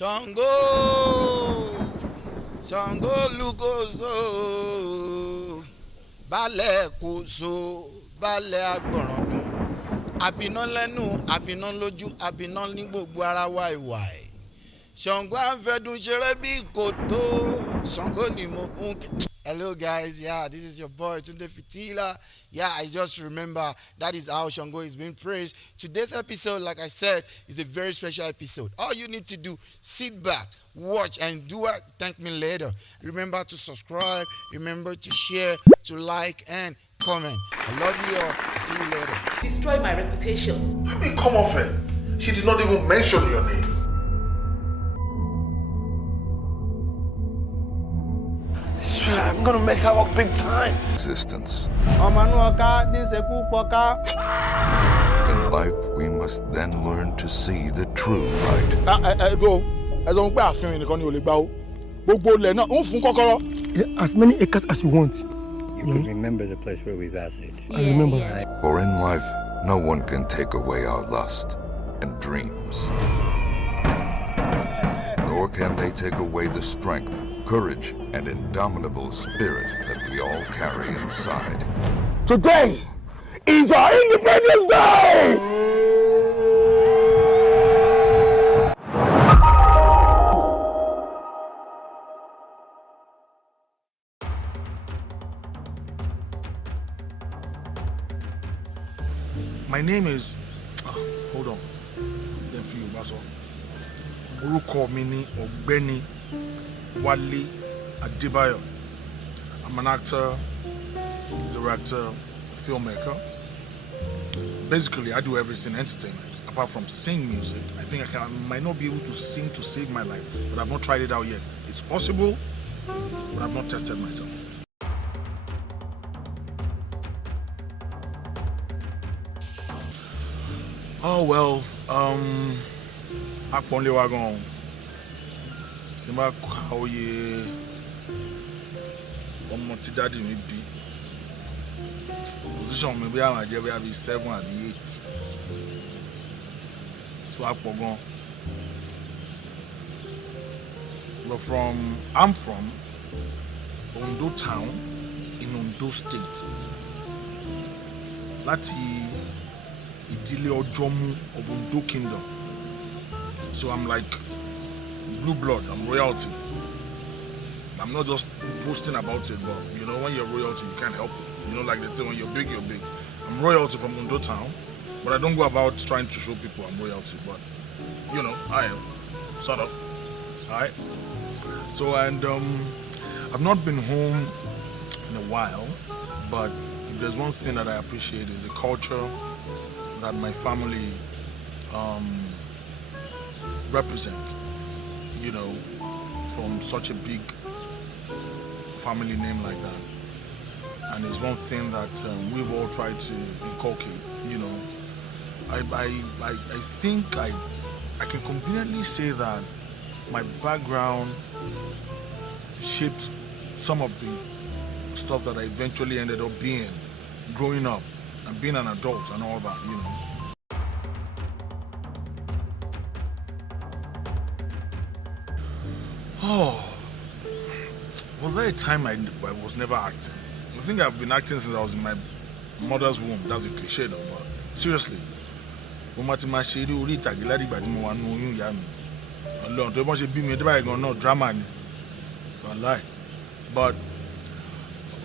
Sango, Sango lukoso, balẹ̀ koso, balẹ̀ agbọ̀rọ̀dún, àbínà lẹ́nu, àbínà lójú, àbínà ní gbogbo ara wáìwáì. Sango àfẹ́dùn ṣeré bí kòtó, Sango ni mo ń. Hello guys, yeah, this is your boy Tunde Fitila. Yeah, I just remember that is how Sango is being praised. Today's episode, like I said, is a very special episode. All you need to do, sit back, watch, and do it. Thank me later. Remember to subscribe, remember to share, to like, and comment. I love you all. See you later. Destroy my reputation. I mean, come off it. She did not even mention your name. I'm gonna make her work big time. Existence. In life, we must then learn to see the true light. As many acres as you want. You can remember the place where we visited. I remember. For in life, no one can take away our lust and dreams. Nor can they take away the strength, courage, and indomitable spirit that we all carry inside. Today is our Independence Day! My name is. Hold on. Then for you, that's all. Orúkọ mi ni Ọ̀gbẹ́ni Wale Adebayo. I'm an actor, director, filmmaker. Basically, I do everything entertainment, apart from sing music. I think I might not be able to sing to save my life, but I've not tried it out yet. It's possible, but I've not tested myself. Oh well, Akponle Wagon. Timba Kauye ọmọ tí daddy mi bí. Position mi bí àwọn àjẹ́ bí i 7 and 8. So Akpo gan. But I'm from Ondo town in Ondo state. Láti ìdílé Ojomu of Ondo kingdom. So I'm like blue blood, I'm royalty. I'm not just boasting about it, but you know, when you're royalty, you can't help it. You know, like they say, when you're big, you're big. I'm royalty from Ondo town, but I don't go about trying to show people I'm royalty, but you know, I am, sort of. Alright? So, and I've not been home in a while, but if there's one thing that I appreciate is the culture that my family represent, you know, from such a big family name like that. And it's one thing that we've all tried to inculcate, you know. I think I can conveniently say that my background shaped some of the stuff that I eventually ended up being, growing up and being an adult and all that, you know. Oh, was there a time I was never acting? I think I've been acting since I was in my mother's womb. That's a cliche though, but seriously. Drama. But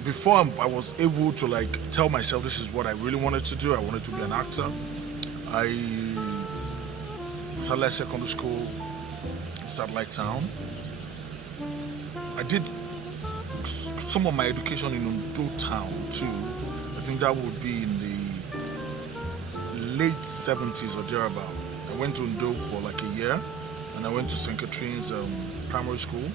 before I was able to like tell myself this is what I really wanted to do, I wanted to be an actor. I started secondary school in Satellite Town. I did some of my education in Ondo town too. I think that would be in the late 70s or thereabout. I went to Ondo for like a year, and I went to St. Catherine's primary school.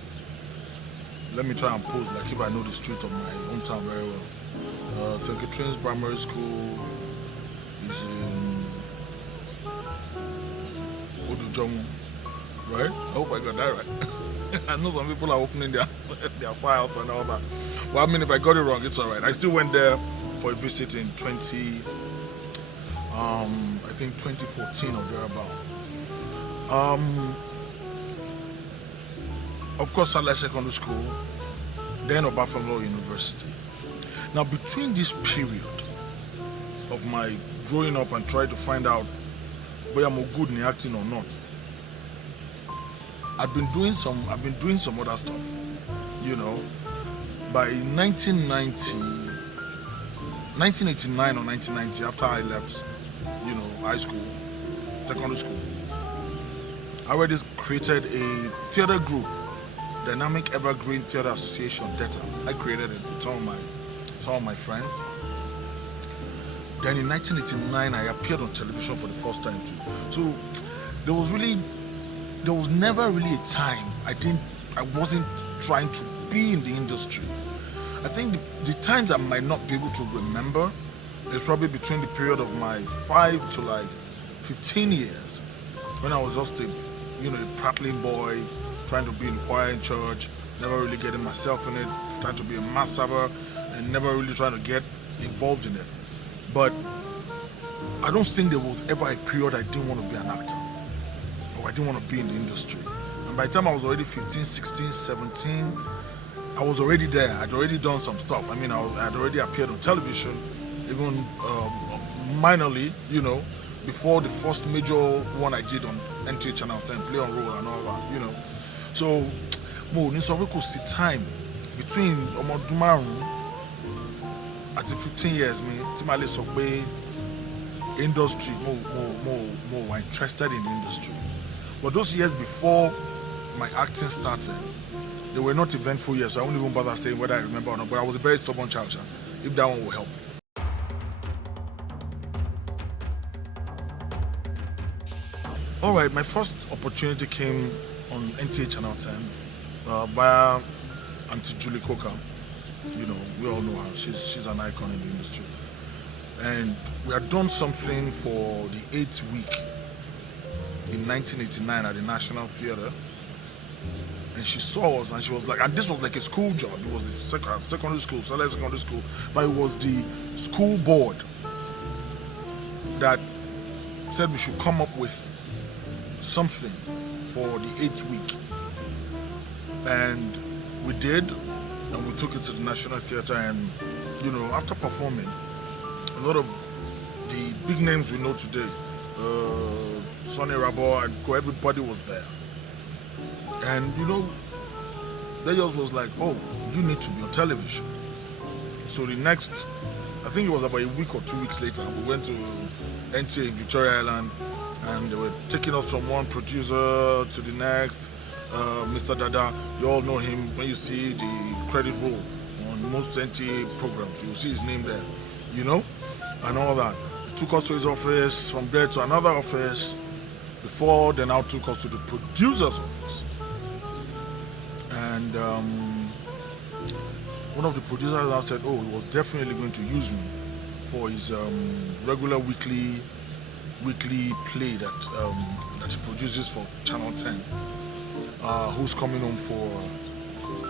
Let me try and pose like if I know the street of my hometown very well. St. Catherine's primary school is in Ojulumo, right? I hope I got that right. I know some people are opening their files and all that. Well, I mean, if I got it wrong, it's all right. I still went there for a visit in 2014 or thereabout. of course, Saleh Secondary School, then Obafemi University. Now, between this period of my growing up and trying to find out whether I'm good in acting or not, I've been doing some other stuff, you know. By 1989 or 1990, after I left, you know, high school, secondary school, I already created a theater group, Dynamic Evergreen Theater Association, DETA. I created it with some of my friends. Then in 1989, I appeared on television for the first time too. So there was never really a time I wasn't trying to be in the industry. I think the times I might not be able to remember is probably between the period of my 5 to like 15 years, when I was just a prattling boy, trying to be in the choir in church, never really getting myself in it, trying to be a mass server, and never really trying to get involved in it. But I don't think there was ever a period I didn't want to be an actor, or I didn't want to be in the industry. And by the time I was already 15, 16, 17, I was already there. I'd already done some stuff. I mean, I'd already appeared on television, even minorly, you know, before the first major one I did on NTA Channel 10, play on role and all that, you know. So, we could see time between Omodumarun at 15 years, me, Timale Sokbe, industry, more interested in the industry. But those years before my acting started, they were not eventful years, so I won't even bother saying whether I remember or not, but I was a very stubborn child, if that one will help. All right, my first opportunity came on NTA Channel 10 via Auntie Julie Coker. You know, we all know her. She's an icon in the industry. And we had done something for the 8th week in 1989 at the National Theatre. And she saw us and she was like, and this was like a school job. It was a secondary school, Saleh Secondary School, but it was the school board that said we should come up with something for the 8th week. And we did, and we took it to the National Theatre, and you know, after performing, a lot of the big names we know today, Sonny Rabo and everybody was there. And you know, they just was like, oh, you need to be on television. So the next, I think it was about a week or 2 weeks later, we went to NTA in Victoria Island, and they were taking us from one producer to the next. Mr. Dada, you all know him. When you see the credit roll on most NTA programs, you'll see his name there, you know, and all that. They took us to his office, from there to another office, before they now took us to the producer's office. And one of the producers now said, oh, he was definitely going to use me for his regular weekly play that he produces for Channel 10, Who's Coming Home for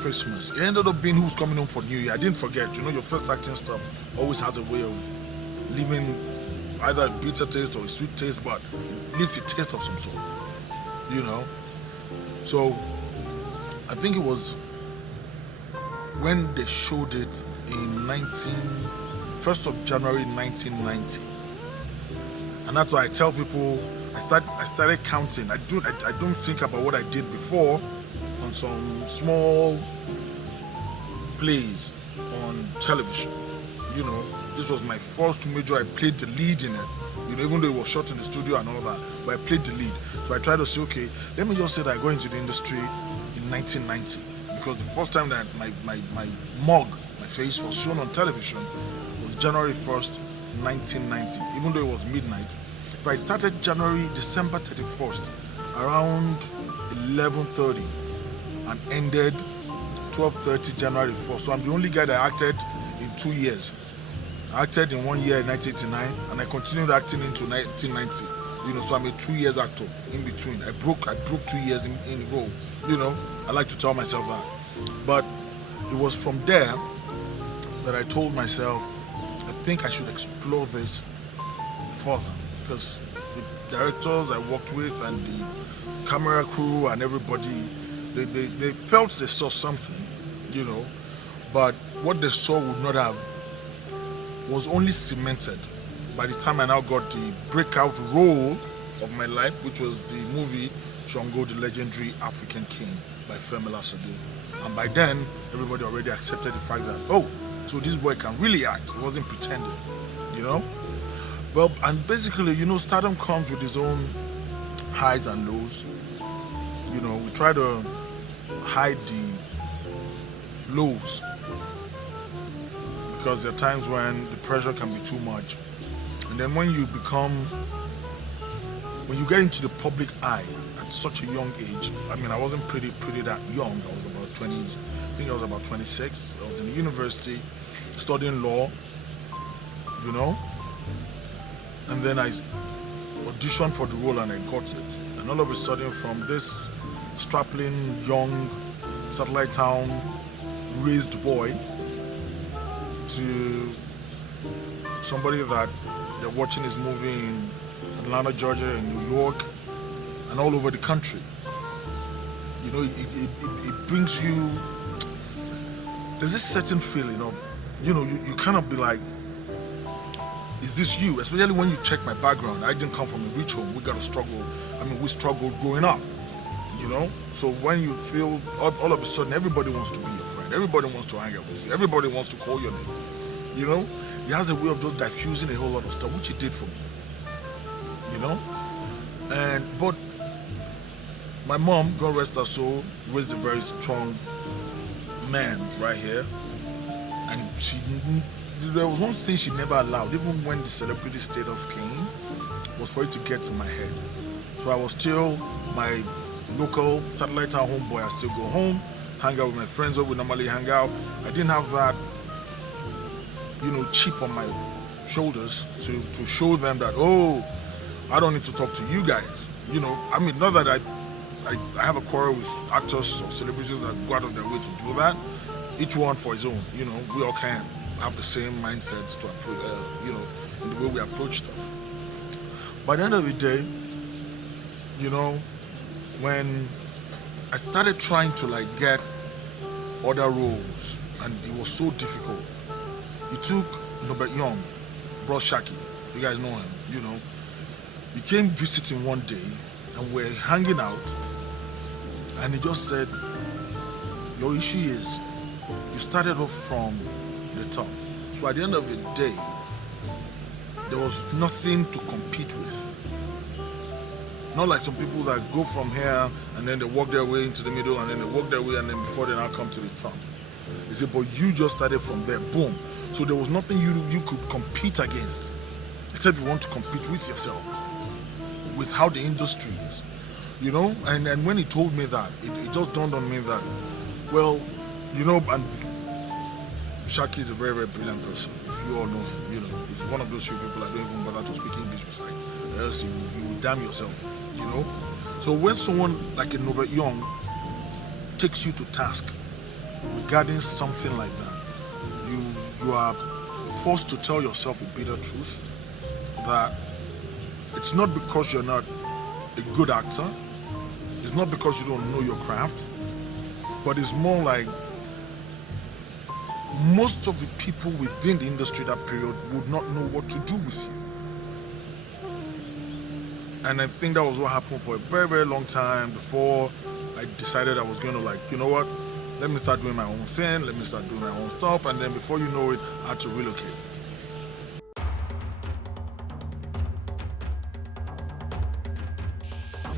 Christmas. It ended up being Who's Coming Home for New Year. I didn't forget, you know, your first acting stuff always has a way of leaving either a bitter taste or a sweet taste, but it leaves a taste of some sort, you know. So I think it was when they showed it in 1st of January 1990. And that's why I tell people, I started counting. I don't think about what I did before on some small plays on television. You know, this was my first major. I played the lead in it. You know, even though it was shot in the studio and all that, but I played the lead. So I tried to say, okay, let me just say that I got into the industry in 1990, because the first time that my mug, my face was shown on television was January 1st, 1990, even though it was midnight. If I started December 31st, around 11:30, and ended 12:30 January 4th. So I'm the only guy that acted in 2 years. I acted in 1 year in 1989, and I continued acting into 1990. You know, so I'm a 2 years actor in between. I broke 2 years in a row. You know, I like to tell myself that. But it was from there that I told myself, I think I should explore this further, because the directors I worked with and the camera crew and everybody They felt they saw something, you know, but what they saw would not have was only cemented by the time I now got the breakout role of my life, which was the movie Sango, the Legendary African King by Femi Lasade. And by then, everybody already accepted the fact that, oh, so this boy can really act. He wasn't pretending, you know? Well, and basically, you know, stardom comes with its own highs and lows. You know, we try to hide the lows because there are times when the pressure can be too much. And then when you get into the public eye at such a young age, I mean, I wasn't pretty that young. I was about 20, I think I was about 26. I was in the university studying law, you know, and then I auditioned for the role and I got it. And all of a sudden, from this strapping, young, satellite town raised boy to somebody that they're watching his movie in Atlanta, Georgia, in New York, and all over the country. You know, it brings you, there's this certain feeling of, you know, you kind of be like, is this you? Especially when you check my background. I didn't come from a rich home. We got to struggle. I mean, we struggled growing up, you know? So when you feel, all of a sudden, everybody wants to be your friend. Everybody wants to hang out with you. Everybody wants to call your name, you know? He has a way of just diffusing a whole lot of stuff, which he did for me, you know? But my mom, God rest her soul, raised a very strong man right here. And there was one thing she never allowed, even when the celebrity status came, was for it to get to my head. So I was still my local satellite town homeboy. I still go home, hang out with my friends where we normally hang out. I didn't have that, you know, chip on my shoulders to show them that, oh, I don't need to talk to you guys. You know, I mean, not that I have a quarrel with actors or celebrities that go out of their way to do that. Each one for his own, you know, we all can have the same mindsets to approach, you know, in the way we approach stuff. By the end of the day, you know, when I started trying to like get other roles, and it was so difficult. He took Norbert Young, Bro Shaki, you guys know him, you know. He came visiting one day, and we're hanging out, and he just said, your issue is, you started off from the top. So at the end of the day, there was nothing to compete with. Not like some people that go from here and then they walk their way into the middle and then they walk their way and then before they now come to the top. He said, but you just started from there, boom. So there was nothing you could compete against, except you want to compete with yourself, with how the industry is, you know? And when he told me that, it just dawned on me that, well, you know, and Shaki is a very, very brilliant person. If you all know him, you know, he's one of those few people I don't even bother to speak English beside. Else you will damn yourself, you know? So when someone like a Norbert Young takes you to task regarding something like that, you are forced to tell yourself a bitter truth that it's not because you're not a good actor, it's not because you don't know your craft, but it's more like most of the people within the industry that period would not know what to do with you. And I think that was what happened for a very, very long time before I decided I was going to, like, you know what, let me start doing my own thing, let me start doing my own stuff, and then before you know it, I had to relocate.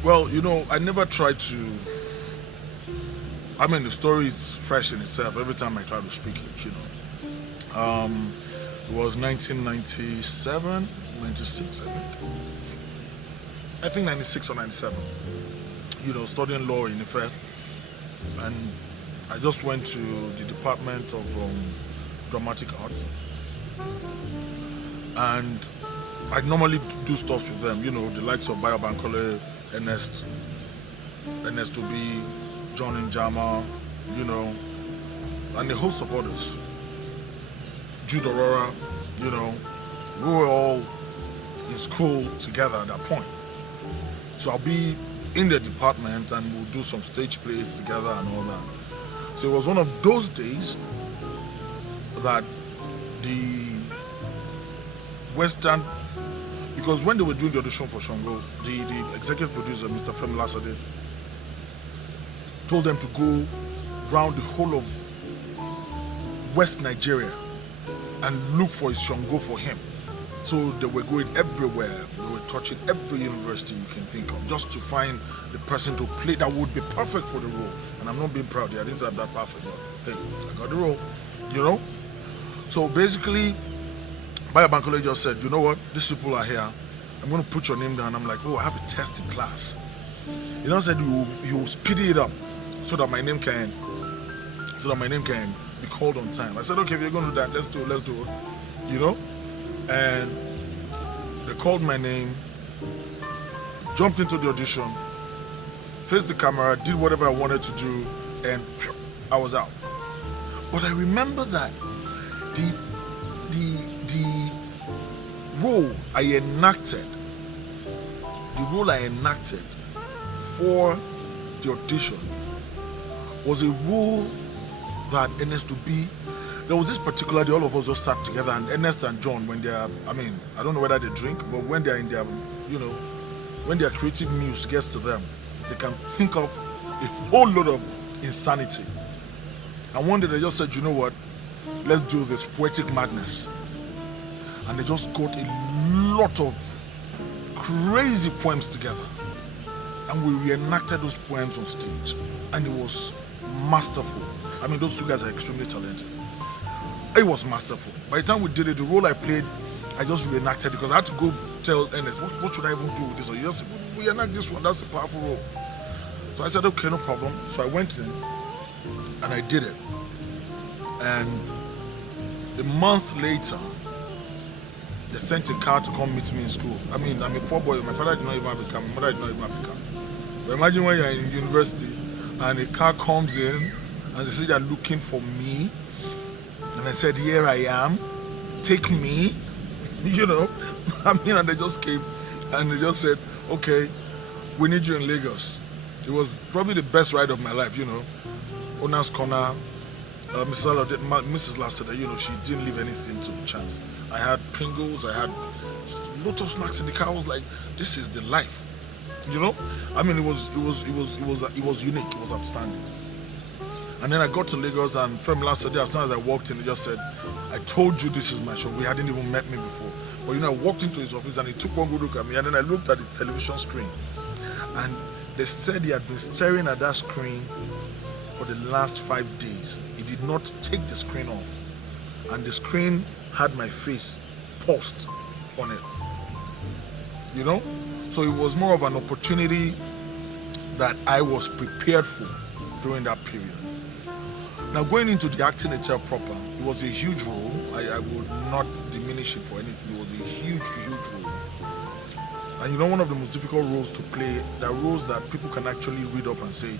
Well, you know, I never tried to, I mean, the story is fresh in itself every time I try to speak it, you know. It was 1997, 96, I think 96 or 97, you know, studying law in Ife, and I just went to the Department of Dramatic Arts, and I normally do stuff with them, you know, the likes of Bayo Bankole, Ernest Obi, John Njama, you know, and a host of others. Jude Aurora, you know, we were all in school together at that point. So I'll be in the department, and we'll do some stage plays together and all that. So it was one of those days that the Western, because when they were doing the audition for Sango, the executive producer, Mr. Femi Lasade, told them to go round the whole of West Nigeria and look for his Sango for him. So they were going everywhere. They were touching every university you can think of just to find the person to play that would be perfect for the role. And I'm not being proud here. I didn't say I'm that perfect, but hey, I got the role, you know? So basically, Bayo Bankole just said, you know what? These people are here. I'm going to put your name down. I'm like, oh, I have a test in class. You know, said you speed it up so that my name can be called on time. I said, okay, if you're going to do that, let's do it. You know? And they called my name, jumped into the audition, faced the camera, did whatever I wanted to do, and I was out. But I remember that the role I enacted for the audition was a role that Ernest to be. There was this particular day, all of us just sat together, and Ernest and John, when they're, I don't know whether they drink, but when they're in their, when their creative muse gets to them, they can think of a whole lot of insanity. And one day they just said, you know what, let's do this poetic madness. And they just got a lot of crazy poems together. And we reenacted those poems on stage. And it was masterful. Those two guys are extremely talented. It was masterful. By the time we did it, the role I played, I just reenacted because I had to go tell Ernest, what should I even do with this? Or you just said, we reenact this one, that's a powerful role. So I said, okay, no problem. So I went in and I did it. And a month later, they sent a car to come meet me in school. I'm a poor boy. My father did not even have a car. My mother did not even have a car. But imagine when you're in university and a car comes in and they say they're looking for me. And I said, here I am. Take me. And they just came and they just said, okay, we need you in Lagos. It was probably the best ride of my life, Owner's Corner. Mrs. Lasseter, she didn't leave anything to chance. I had Pringles, I had lots of snacks in the car. I was like, this is the life, It was unique. It was outstanding. And then I got to Lagos, and Femi Lasseter, as soon as I walked in, he just said, I told you this is my show. We hadn't even met me before. But I walked into his office and he took one good look at me, and then I looked at the television screen. And they said he had been staring at that screen for the last 5 days. He did not take the screen off. And the screen had my face paused on it. So it was more of an opportunity that I was prepared for during that period. Now, going into the acting itself proper, it was a huge role. I would not diminish it for anything. It was a huge, huge role. And one of the most difficult roles to play, the roles that people can actually read up and say,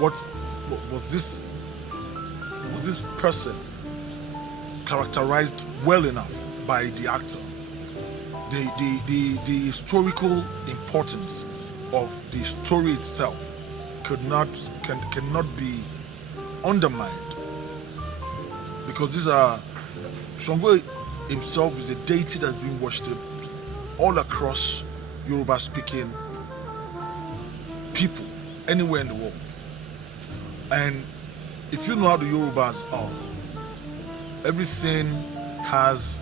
what was this person characterized well enough by the actor? The historical importance of the story itself cannot be undermined, because Sango himself is a deity that's been worshipped all across Yoruba-speaking people, anywhere in the world. And if you know how the Yorubas are, everything has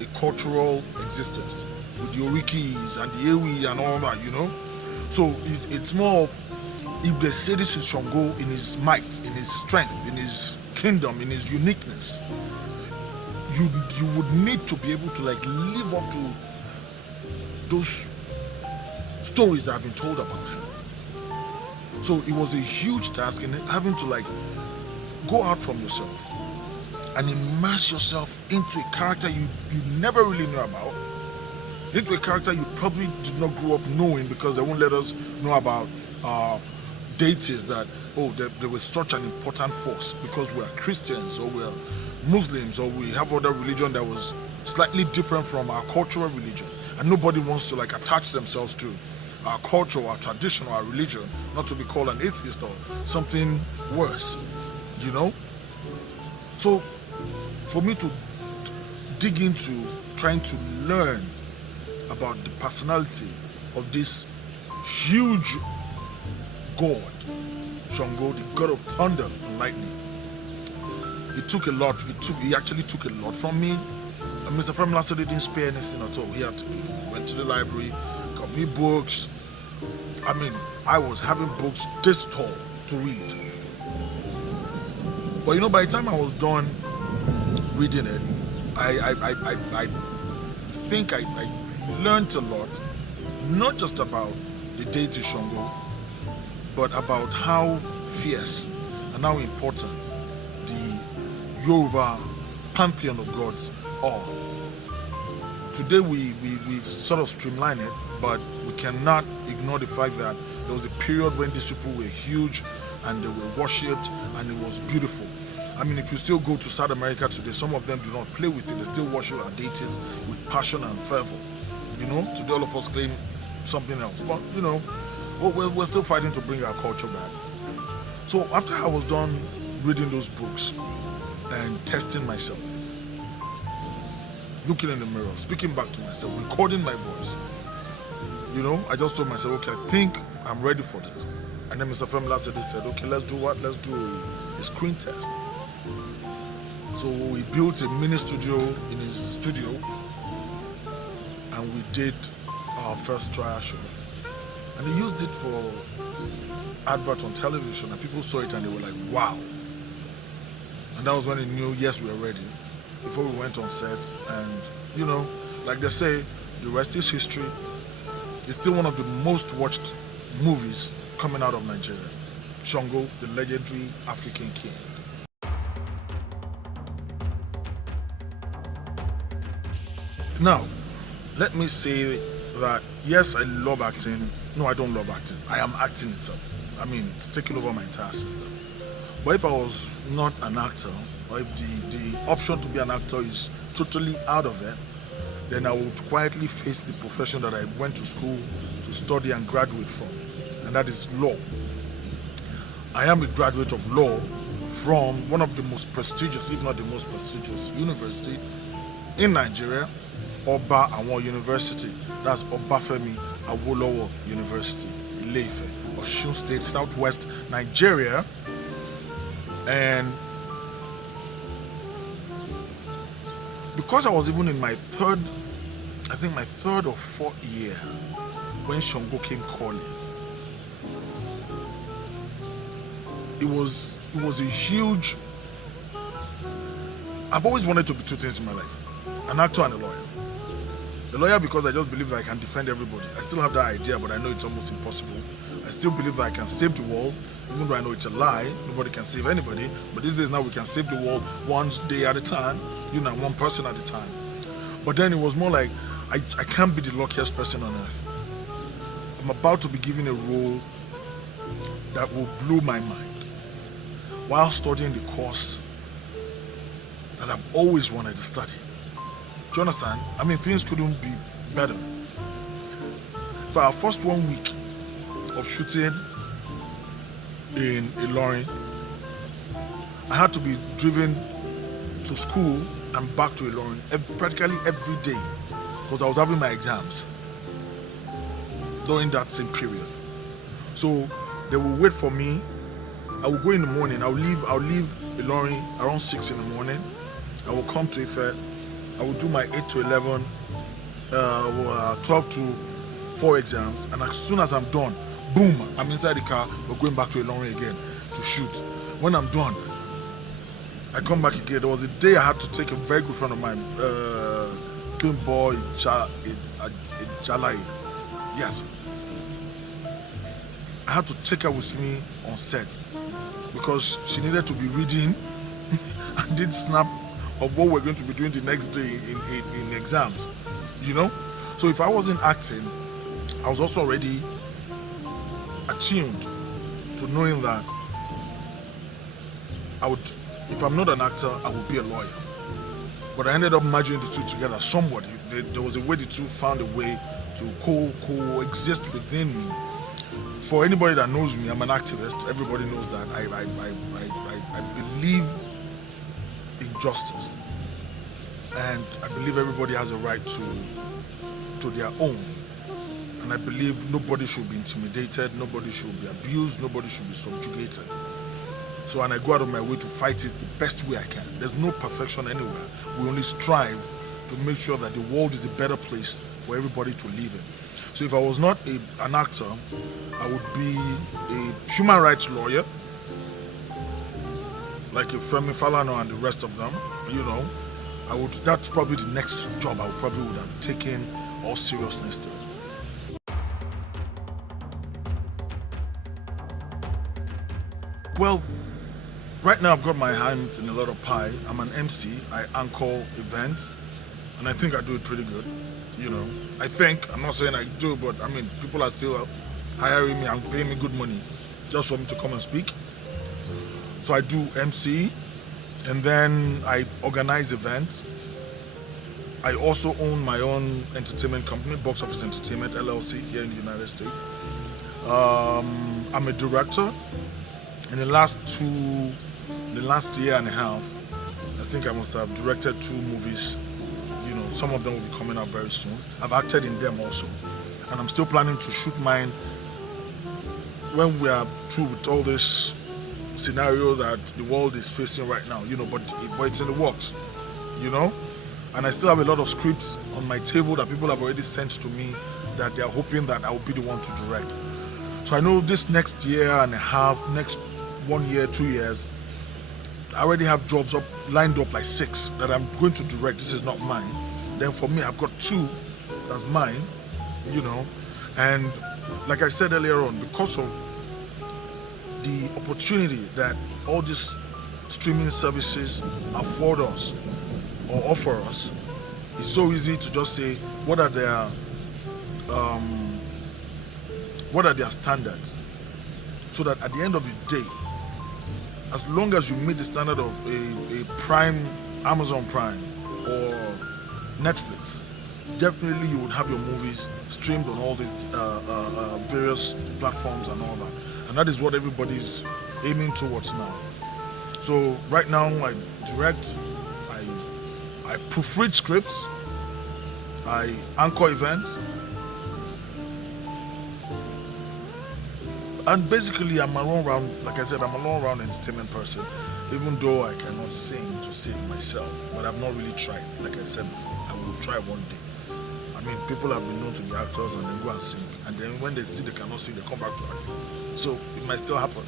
a cultural existence with the Orikis and the Ewi and all that, So it's more of, if they say this is Sango in his might, in his strength, in his kingdom, in his uniqueness, you would need to be able to live up to those stories that have been told about him. So it was a huge task in having to go out from yourself and immerse yourself into a character you never really knew about, into a character you probably did not grow up knowing, because they won't let us know about deities that, they were such an important force because we're Christians or we're Muslims or we have other religion that was slightly different from our cultural religion, and nobody wants to attach themselves to. our culture, our tradition, our religion, not to be called an atheist or something worse, you know? So for me to dig into trying to learn about the personality of this huge god, Sango, the god of thunder and lightning, it took a lot. He actually took a lot from me. And Mr. Fremla said he didn't spare anything at all. He went to the library, got me books. I mean, I was having books this tall to read. But you know, by the time I was done reading it, I think I learned a lot, not just about the deity Sango, but about how fierce and how important the Yoruba pantheon of gods are. Today we sort of streamline it, but we cannot ignore the fact that there was a period when these people were huge and they were worshipped and it was beautiful. I mean, if you still go to South America today, some of them do not play with it. They still worship our deities with passion and fervor. You know, today all of us claim something else. But, you know, we're still fighting to bring our culture back. So after I was done reading those books and testing myself, looking in the mirror, speaking back to myself, recording my voice, you know, I just told myself, okay, I think I'm ready for this. And then Mr. Femla said, okay, let's do what? Let's do a screen test. So we built a mini studio in his studio and we did our first trial show. And he used it for advert on television and people saw it and they were like, wow. And that was when he knew, yes, we are ready. Before we went on set, and you know, like they say, the rest is history. It's still one of the most watched movies coming out of Nigeria. Sango, the legendary African king. Now, let me say that yes, I love acting. No, I don't love acting. I am acting itself. I mean, it's taking over my entire system. But if I was not an actor, or if the option to be an actor is totally out of it, then I would quietly face the profession that I went to school to study and graduate from, and that is law. I am a graduate of law from one of the most prestigious, if not the most prestigious university in Nigeria, Oba Awon University. That's Obafemi Awolowo University, Ile-Ife, Osun State, Southwest Nigeria. And because I was even in my third or fourth year when Sango came calling, it was a huge. I've always wanted to be two things in my life: an actor and a lawyer. A lawyer because I just believe that I can defend everybody. I still have that idea, but I know it's almost impossible. I still believe that I can save the world, even though I know it's a lie. Nobody can save anybody. But these days now we can save the world one day at a time, you know, one person at a time. But then it was more like, I can't be the luckiest person on earth. I'm about to be given a role that will blow my mind while studying the course that I've always wanted to study. Do you understand? I mean, things couldn't be better. For our first 1 week of shooting in Ilorin, I had to be driven to school and back to Ilorin practically every day because I was having my exams during that same period. So they will wait for me. I will go in the morning. I'll leave Ilorin around 6 in the morning. I will come to Ife. I will do my 8 to 11, 12 to 4 exams, and as soon as I'm done, boom, I'm inside the car. We're going back to Ilorin again to shoot. When I'm done, I come back again. There was a day I had to take a very good friend of mine, Bimbo Jalai. Yes. I had to take her with me on set because she needed to be reading and did snap of what we're going to be doing the next day in exams, you know? So if I wasn't acting, I was also already attuned to knowing that if I'm not an actor, I would be a lawyer. But I ended up merging the two together. There was a way the two found a way to coexist within me. For anybody that knows me, I'm an activist. Everybody knows that. I believe in justice, and I believe everybody has a right to their own. And I believe nobody should be intimidated, nobody should be abused, nobody should be subjugated. So, and I go out of my way to fight it the best way I can. There's no perfection anywhere. We only strive to make sure that the world is a better place for everybody to live in. So if I was not an actor, I would be a human rights lawyer, like a Femi Falana and the rest of them, you know. That's probably the next job I would have taken all seriousness to. Well, right now I've got my hands in a lot of pie. I'm an MC, I anchor events, and I think I do it pretty good, you know. I think, I'm not saying I do, but I mean, people are still hiring me and paying me good money just for me to come and speak. So I do MC, and then I organize events. I also own my own entertainment company, Box Office Entertainment LLC, here in the United States. I'm a director. In the last year and a half, I think I must have directed 2 movies. You know, some of them will be coming out very soon. I've acted in them also. And I'm still planning to shoot mine when we are through with all this scenario that the world is facing right now, you know, but it's in the works, you know. And I still have a lot of scripts on my table that people have already sent to me that they are hoping that I will be the one to direct. So I know this next year and a half, next 1 year, 2 years, I already have jobs lined up like 6 that I'm going to direct. This is not mine. Then for me, I've got 2 that's mine, you know. And like I said earlier on, because of the opportunity that all these streaming services afford us or offer us, it's so easy to just say, what are their standards? So that at the end of the day, as long as you meet the standard of a Prime, Amazon Prime or Netflix, definitely you would have your movies streamed on all these various platforms and all that. And that is what everybody's aiming towards now. So right now I direct, I proofread scripts, I anchor events, and basically I'm an all-round, like I said, I'm an all-round entertainment person, even though I cannot sing to save myself, but I've not really tried. Like I said before, I will try one day. I mean, people have been known to be actors and then go and sing, and then when they see they cannot sing, they come back to acting. So it might still happen.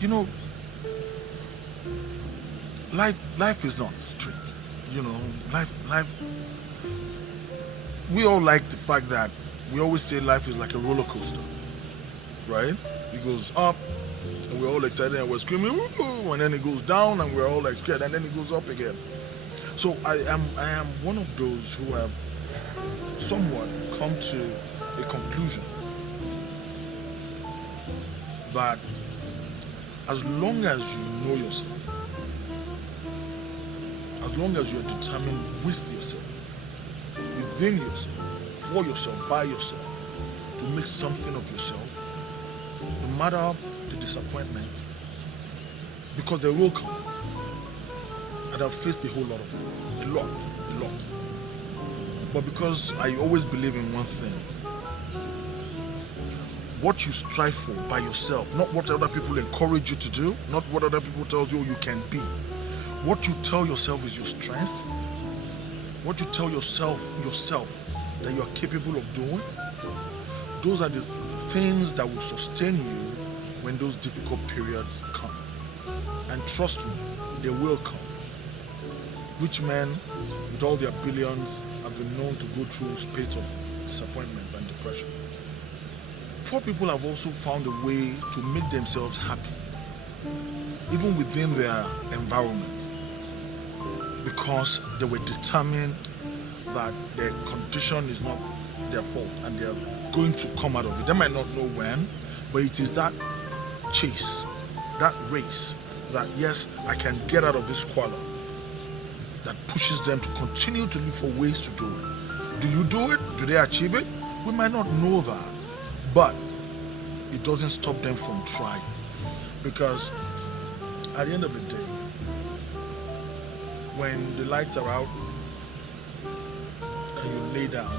You know, life is not straight. You know, life. We all like the fact that we always say life is like a roller coaster, right? It goes up, and we're all excited and we're screaming, woo, and then it goes down, and we're all like scared, and then it goes up again. So I am one of those who have somewhat come to a conclusion that as long as you know yourself, as long as you're determined with yourself, within yourself, for yourself, by yourself, to make something of yourself, no matter the disappointment, because they will come. And I've faced a whole lot of it, a lot. But because I always believe in one thing, what you strive for by yourself, not what other people encourage you to do, not what other people tell you you can be. What you tell yourself is your strength. What you tell yourself that you are capable of doing, those are the things that will sustain you when those difficult periods come. And trust me, they will come. Rich men with all their billions have been known to go through spate of disappointment and depression. Poor people have also found a way to make themselves happy, even within their environment, because they were determined that their condition is not their fault and they are going to come out of it. They might not know when, but it is that chase, that race, that yes, I can get out of this squalor. that pushes them to continue to look for ways to do it. Do you do it? Do they achieve it? We might not know that, but it doesn't stop them from trying. Because at the end of the day, when the lights are out and you lay down,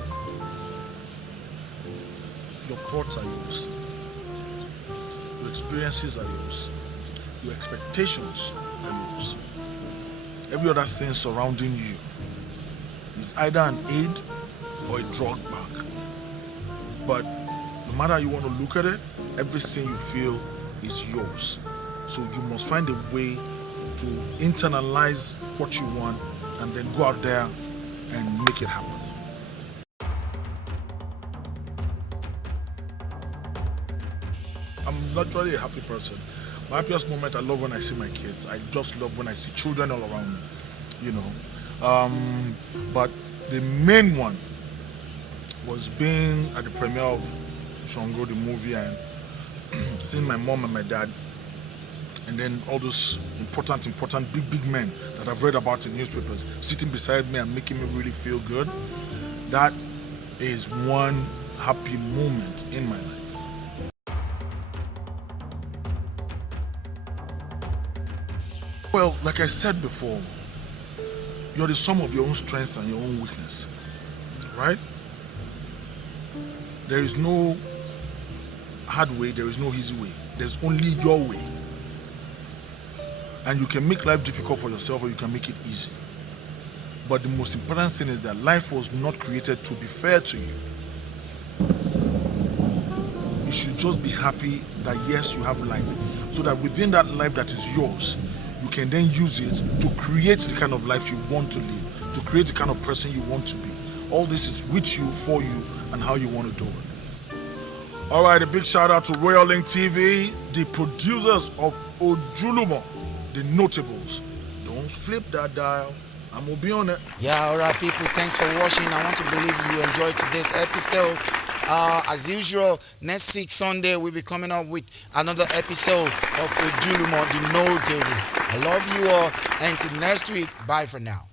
your thoughts are yours, your experiences are yours, your expectations are yours. Every other thing surrounding you is either an aid or a drawback. But no matter how you want to look at it, everything you feel is yours. So you must find a way to internalize what you want and then go out there and make it happen. I'm naturally a happy person. My happiest moment, I love when I see my kids. I just love when I see children all around me, you know. But the main one was being at the premiere of Sango, the movie, and seeing my mom and my dad, and then all those important, big men that I've read about in newspapers sitting beside me and making me really feel good. That is one happy moment in my life. Well, like I said before, you're the sum of your own strengths and your own weakness, right? There is no hard way, there is no easy way. There's only your way. And you can make life difficult for yourself or you can make it easy. But the most important thing is that life was not created to be fair to you. You should just be happy that yes, you have life. So that within that life that is yours, you can then use it to create the kind of life you want to live, to create the kind of person you want to be. All this is with you, for you, and how you want to do it. All right, a big shout out to Royal Link TV, the producers of Ojulumo The Notables. Don't flip that dial. I'm gonna be on it. Yeah, all right, people. Thanks for watching. I want to believe you enjoyed today's episode. As usual, next week Sunday we'll be coming up with another episode of Ojulumo The Notables. I love you all, and till next week, bye for now.